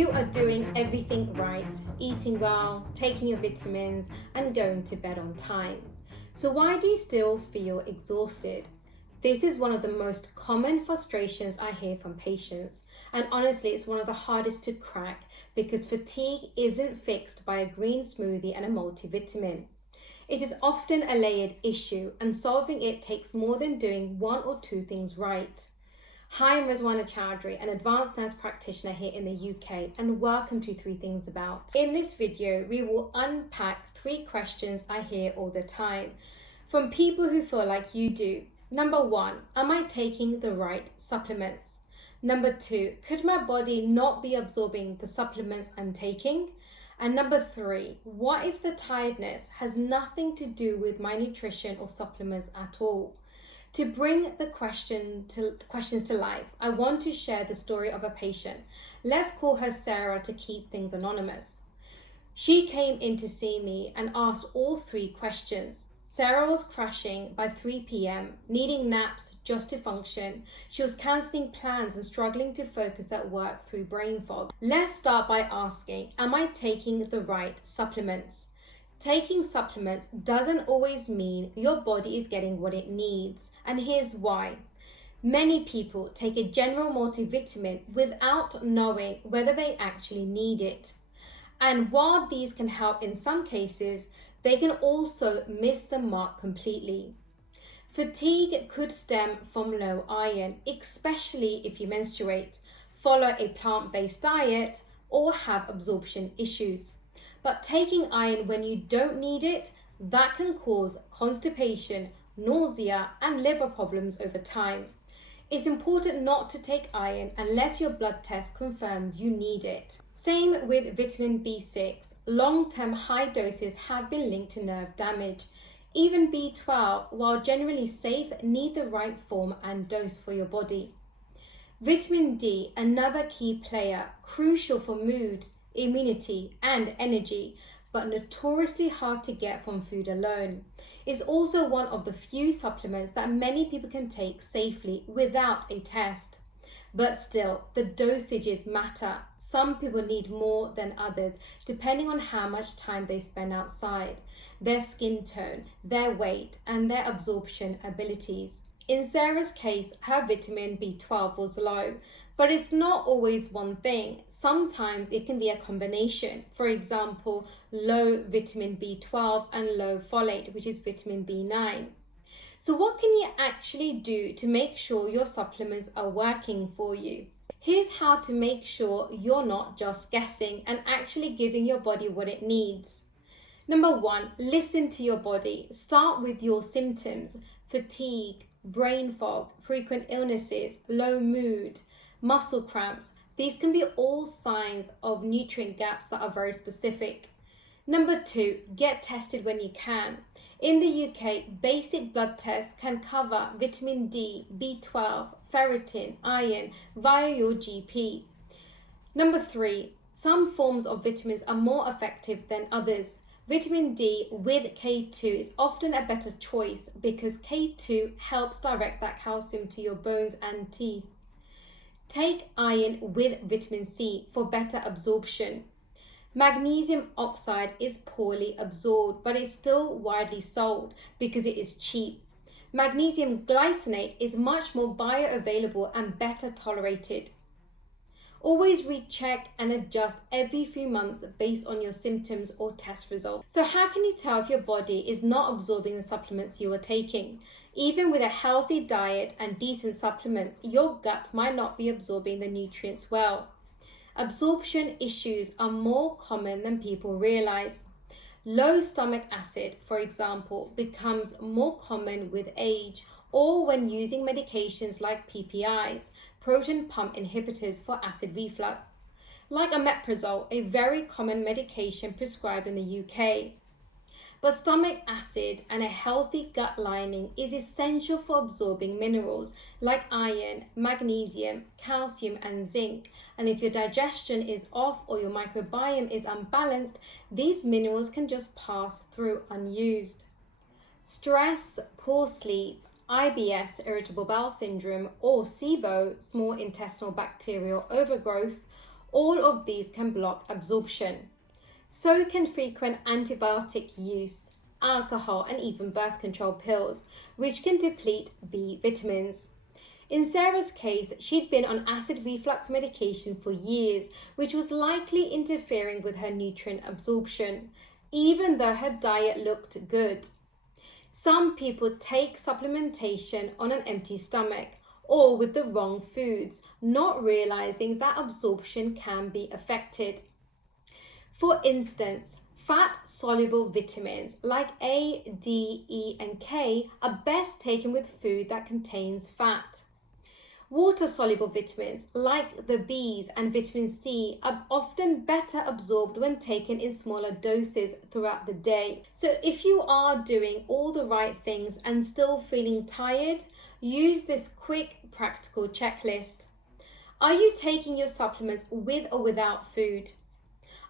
You are doing everything right, eating well, taking your vitamins, and going to bed on time. So why do you still feel exhausted? This is one of the most common frustrations I hear from patients, and honestly, it's one of the hardest to crack because fatigue isn't fixed by a green smoothie and a multivitamin. It is often a layered issue, and solving it takes more than doing one or two things right. Hi, I'm Rizwana Chowdhury, an advanced nurse practitioner here in the UK, and welcome to 3 Things About. In this video, we will unpack 3 questions I hear all the time from people who feel like you do. Number 1, am I taking the right supplements? Number 2, could my body not be absorbing the supplements I'm taking? And number 3, what if the tiredness has nothing to do with my nutrition or supplements at all? To bring the questions to life, I want to share the story of a patient. Let's call her Sarah to keep things anonymous. She came in to see me and asked all 3 questions. Sarah was crashing by 3 p.m, needing naps just to function. She was cancelling plans and struggling to focus at work through brain fog. Let's start by asking, am I taking the right supplements? Taking supplements doesn't always mean your body is getting what it needs, and here's why. Many people take a general multivitamin without knowing whether they actually need it. And while these can help in some cases, they can also miss the mark completely. Fatigue could stem from low iron, especially if you menstruate, follow a plant-based diet, or have absorption issues. But taking iron when you don't need it, that can cause constipation, nausea, and liver problems over time. It's important not to take iron unless your blood test confirms you need it. Same with vitamin B6. Long-term high doses have been linked to nerve damage. Even B12, while generally safe, need the right form and dose for your body. Vitamin D, another key player, crucial for mood, immunity, and energy, but notoriously hard to get from food alone. It's also one of the few supplements that many people can take safely without a test. But still, the dosages matter. Some people need more than others, depending on how much time they spend outside, their skin tone, their weight, and their absorption abilities. In Sarah's case, her vitamin B12 was low, but it's not always one thing. Sometimes it can be a combination. For example, low vitamin B12 and low folate, which is vitamin B9. So what can you actually do to make sure your supplements are working for you? Here's how to make sure you're not just guessing and actually giving your body what it needs. Number 1, listen to your body. Start with your symptoms: fatigue, brain fog, frequent illnesses, low mood, muscle cramps. These can be all signs of nutrient gaps that are very specific. Number 2, get tested when you can. In the UK, basic blood tests can cover vitamin D, B12, ferritin, iron via your GP. Number 3, some forms of vitamins are more effective than others. Vitamin D with K2 is often a better choice because K2 helps direct that calcium to your bones and teeth. Take iron with vitamin C for better absorption. Magnesium oxide is poorly absorbed, but is still widely sold because it is cheap. Magnesium glycinate is much more bioavailable and better tolerated. Always recheck and adjust every few months based on your symptoms or test results. So how can you tell if your body is not absorbing the supplements you are taking? Even with a healthy diet and decent supplements, your gut might not be absorbing the nutrients well. Absorption issues are more common than people realize. Low stomach acid, for example, becomes more common with age or when using medications like PPIs, proton pump inhibitors for acid reflux, like omeprazole, a very common medication prescribed in the UK. But stomach acid and a healthy gut lining is essential for absorbing minerals like iron, magnesium, calcium, and zinc. And if your digestion is off or your microbiome is unbalanced, these minerals can just pass through unused. Stress, poor sleep, IBS, irritable bowel syndrome, or SIBO, small intestinal bacterial overgrowth, All of these can block absorption. So can frequent antibiotic use, alcohol, and even birth control pills, which can deplete B vitamins. In Sarah's case, she'd been on acid reflux medication for years, which was likely interfering with her nutrient absorption, even though her diet looked good. Some people take supplementation on an empty stomach or with the wrong foods, not realizing that absorption can be affected. For instance, fat-soluble vitamins like A, D, E, and K are best taken with food that contains fat. Water-soluble vitamins like the Bs and vitamin C are often better absorbed when taken in smaller doses throughout the day. So if you are doing all the right things and still feeling tired, use this quick practical checklist. Are you taking your supplements with or without food?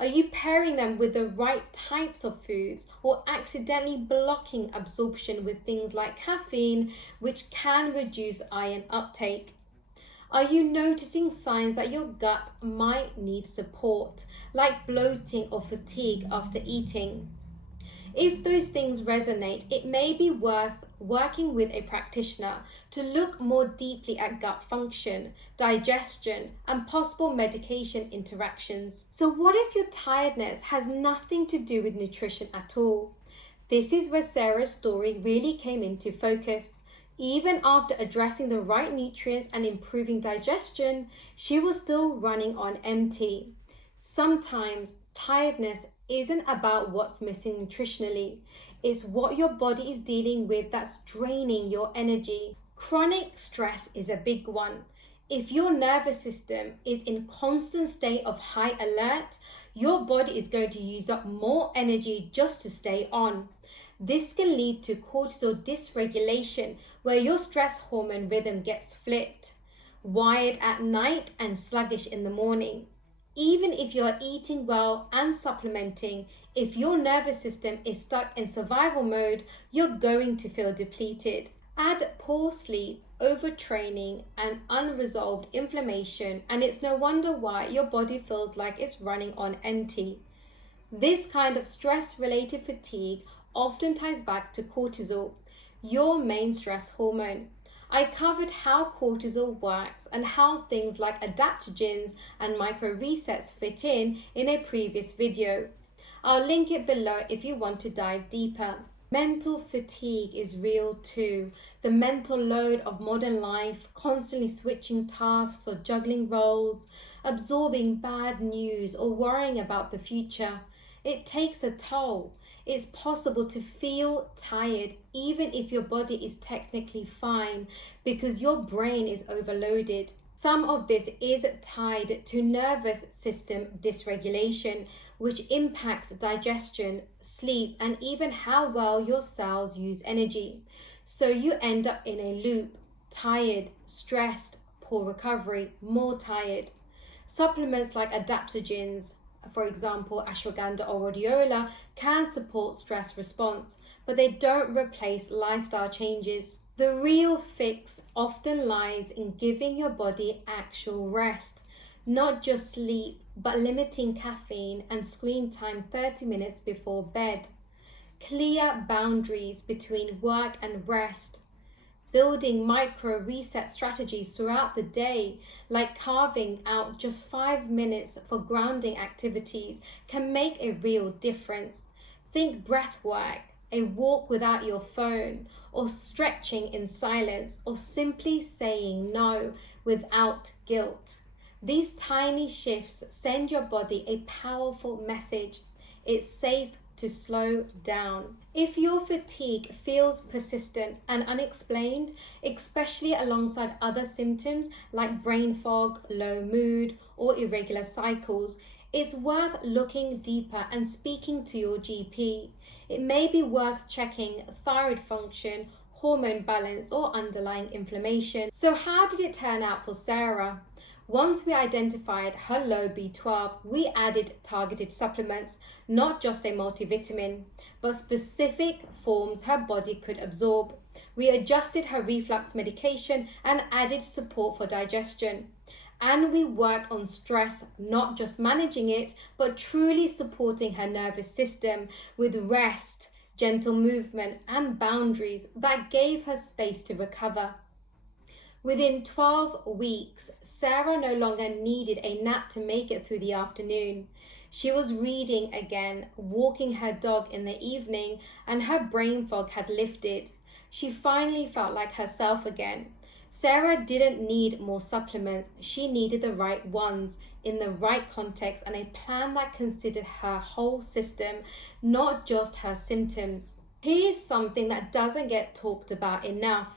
Are you pairing them with the right types of foods or accidentally blocking absorption with things like caffeine, which can reduce iron uptake? Are you noticing signs that your gut might need support, like bloating or fatigue after eating? If those things resonate, it may be worth working with a practitioner to look more deeply at gut function, digestion, and possible medication interactions. So what if your tiredness has nothing to do with nutrition at all? This is where Sarah's story really came into focus. Even after addressing the right nutrients and improving digestion, she was still running on empty. Sometimes tiredness isn't about what's missing nutritionally. It's what your body is dealing with that's draining your energy. Chronic stress is a big one. If your nervous system is in constant state of high alert, your body is going to use up more energy just to stay on. This can lead to cortisol dysregulation, where your stress hormone rhythm gets flipped, wired at night and sluggish in the morning. Even if you're eating well and supplementing, if your nervous system is stuck in survival mode, you're going to feel depleted. Add poor sleep, overtraining, and unresolved inflammation, and it's no wonder why your body feels like it's running on empty. This kind of stress-related fatigue often ties back to cortisol, your main stress hormone. I covered how cortisol works and how things like adaptogens and micro resets fit in a previous video. I'll link it below if you want to dive deeper. Mental fatigue is real too. The mental load of modern life, constantly switching tasks or juggling roles, absorbing bad news or worrying about the future. It takes a toll. It's possible to feel tired even if your body is technically fine because your brain is overloaded. Some of this is tied to nervous system dysregulation, which impacts digestion, sleep, and even how well your cells use energy. So you end up in a loop, tired, stressed, poor recovery, more tired. Supplements like adaptogens, for example, ashwagandha or rhodiola, can support stress response, but they don't replace lifestyle changes. The real fix often lies in giving your body actual rest, not just sleep, but limiting caffeine and screen time 30 minutes before bed. Clear boundaries between work and rest. Building micro reset strategies throughout the day, like carving out just 5 minutes for grounding activities, can make a real difference. Think breath work, a walk without your phone, or stretching in silence, or simply saying no without guilt. These tiny shifts send your body a powerful message. It's safe to slow down. If your fatigue feels persistent and unexplained, especially alongside other symptoms like brain fog, low mood, or irregular cycles, it's worth looking deeper and speaking to your GP. It may be worth checking thyroid function, hormone balance, or underlying inflammation. So how did it turn out for Sarah? Once we identified her low B12, we added targeted supplements, not just a multivitamin, but specific forms her body could absorb. We adjusted her reflux medication and added support for digestion. And we worked on stress, not just managing it, but truly supporting her nervous system with rest, gentle movement, and boundaries that gave her space to recover. Within 12 weeks, Sarah no longer needed a nap to make it through the afternoon. She was reading again, walking her dog in the evening, and her brain fog had lifted. She finally felt like herself again. Sarah didn't need more supplements, she needed the right ones, in the right context, and a plan that considered her whole system, not just her symptoms. Here's something that doesn't get talked about enough: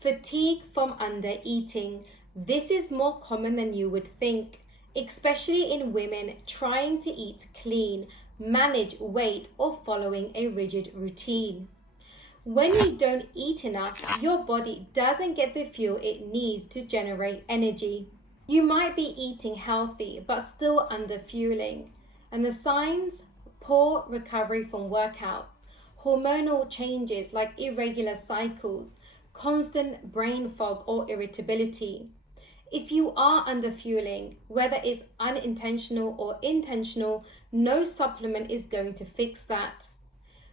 fatigue from undereating. This is more common than you would think, especially in women trying to eat clean, manage weight, or following a rigid routine. When you don't eat enough, your body doesn't get the fuel it needs to generate energy. You might be eating healthy but still underfueling. And the signs? Poor recovery from workouts, hormonal changes like irregular cycles, constant brain fog or irritability. If you are underfueling, whether it's unintentional or intentional, no supplement is going to fix that.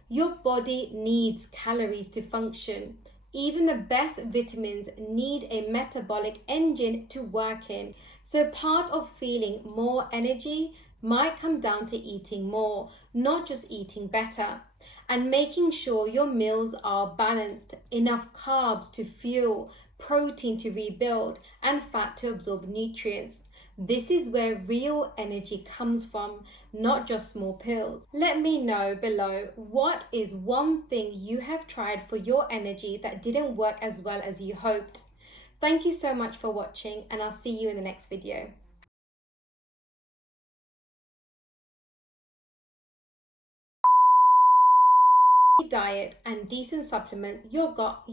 Your body needs calories to function. Even the best vitamins need a metabolic engine to work in. So part of feeling more energy might come down to eating more, not just eating better. And making sure your meals are balanced, enough carbs to fuel, protein to rebuild, and fat to absorb nutrients. This is where real energy comes from, not just small pills. Let me know below, what is one thing you have tried for your energy that didn't work as well as you hoped? Thank you so much for watching, and I'll see you in the next video. Diet and decent supplements, your gut